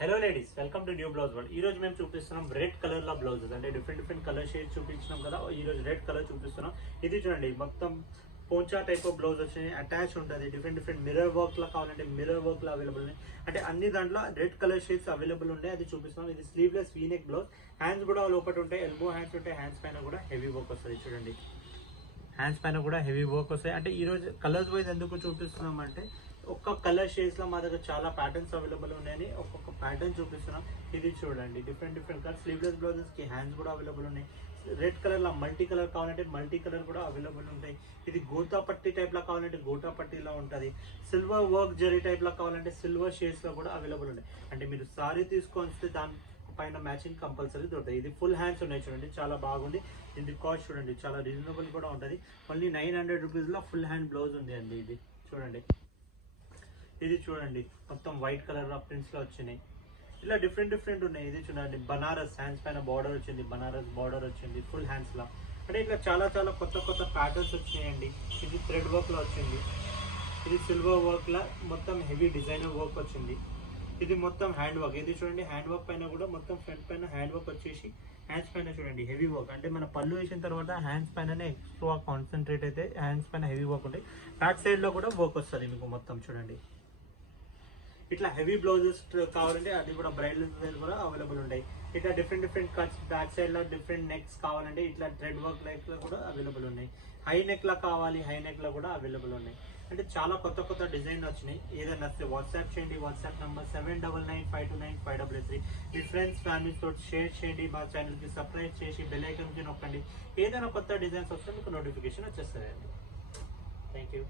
Hello ladies, welcome to new blouse world. ఈ రోజు మేము చూపిస్తున్నాం రెడ్ కలర్ లో బ్లౌజెస్. అంటే డిఫరెంట్ కలర్ షేడ్స్ చూపించినాం కదా, ఈ రోజు రెడ్ కలర్ చూపిస్తున్నాం. ఇది చూడండి, మొత్తం పోంచా టైప్ ఆఫ్ బ్లౌజ్ వచ్చి అటాచ్ ఉంటుంది. డిఫరెంట్ మిర్రర్ వర్క్ లా కావాలంటే మిర్రర్ వర్క్ లో అవైలబుల్ ఉన్నాయి. అంటే అన్ని దాంట్లో రెడ్ కలర్ షేడ్స్ అవైలబుల్ ఉన్నాయి, అది చూపిస్తున్నాం. ఇది స్లీవ్లెస్ వీనెక్ బ్లౌజ్. హ్యాండ్స్ కూడా లోపల ఉంటాయి, ఎల్బో హ్యాండ్స్ ఉంటాయి. హ్యాండ్స్ పైన కూడా హెవీ వర్క్ వస్తుంది. చూడండి, హ్యాండ్స్ పైన కూడా హెవీ వర్క్ వస్తాయి. అంటే ఈ రోజు కలర్స్ వైజ్ ఎందుకు చూపిస్తున్నాం అంటే, ఒక్క కలర్ షేడ్స్ లో మా దగ్గర చాలా ప్యాటర్న్స్ అవైలబుల్ ఉన్నాయని ఒక్కొక్క ప్యాటర్న్ చూపిస్తున్నాం. ఇది చూడండి, డిఫరెంట్ కలర్ స్లీవ్లెస్ బ్లౌజెస్ కి హ్యాండ్స్ కూడా అవైలబుల్ ఉన్నాయి. రెడ్ కలర్ లో మల్టీ కలర్ కావాలంటే మల్టీ కలర్ కూడా అవైలబుల్ ఉంటాయి. ఇది గోతా పట్టి టైప్ లో కావాలంటే గోతా పట్టిలో ఉంటుంది. సిల్వర్ వర్క్ జరీ టైప్ లో కావాలంటే సిల్వర్ షేడ్స్ లో కూడా అవైలబుల్ ఉంటాయి. అంటే మీరు సారీ తీసుకొని దాని పైన మ్యాచింగ్ కంపల్సరీ దొరుకుతాయి. ఇది ఫుల్ హ్యాండ్స్ ఉన్నాయి, చూడండి చాలా బాగుంది. ఇది కాస్ట్ చూడండి, చాలా రీజనబుల్ కూడా ఉంటుంది. మళ్ళీ 900 రూపీస్లో ఫుల్ హ్యాండ్ బ్లౌజ్ ఉంది అండి. ఇది చూడండి, ఇది చూడండి మొత్తం వైట్ కలర్ ప్రింట్స్ లో వచ్చినాయి. ఇలా డిఫరెంట్ ఉన్నాయి. ఇది చూడండి, బనారస్ హ్యాండ్స్ పైన బార్డర్ వచ్చింది, బనారస్ బార్డర్ వచ్చింది ఫుల్ హ్యాండ్స్ లా. అంటే ఇట్లా చాలా కొత్త ప్యాటర్న్స్ వచ్చినాయండి. ఇది థ్రెడ్ వర్క్ లో వచ్చింది, ఇది సిల్వర్ వర్క్ లా మొత్తం హెవీ డిజైనర్ వర్క్ వచ్చింది. ఇది మొత్తం హ్యాండ్ వర్క్. ఇది చూడండి, హ్యాండ్ వర్క్ పైన కూడా మొత్తం ఫ్రంట్ పైన హ్యాండ్ వర్క్ వచ్చేసి హ్యాండ్స్ పైన చూడండి హెవీ వర్క్. అంటే మన పళ్ళు వేసిన తర్వాత హ్యాండ్స్ పైననే ఎక్కువ కాన్సన్ట్రేట్ అయితే హ్యాండ్స్ పైన హెవీ వర్క్ ఉంటాయి. బ్యాక్ సైడ్ లో కూడా వర్క్ వస్తుంది మీకు మొత్తం. చూడండి, ఇట్లా హెవీ బ్లౌజెస్ కావాలంటే అది కూడా బ్రైడల్ కూడా అవైలబుల్ ఉంటాయి. ఇట్లా డిఫరెంట్ కట్స్ బ్యాక్ సైడ్ లో డిఫరెంట్ నెక్స్ కావాలంటే ఇట్లా థ్రెడ్ వర్క్ లైక్ లో కూడా అవైలబుల్ ఉన్నాయి. హై నెక్ లా కావాలి, హై నెక్ లో కూడా అవైలబుల్ ఉన్నాయి. అంటే చాలా కొత్త డిజైన్ వచ్చినాయి. ఏదైనా వస్తే వాట్సాప్ చేయండి. WhatsApp number 7995295533. మీ ఫ్రెండ్స్ ఫ్యామిలీస్ తోటి షేర్ చేయండి. మా ఛానల్ కి సబ్స్క్రైబ్ చేసి బెల్ ఐకాన్ కి నొక్కండి. ఏదైనా కొత్త డిజైన్స్ వస్తే మీకు నోటిఫికేషన్ వచ్చేస్తాయండి. Thank you.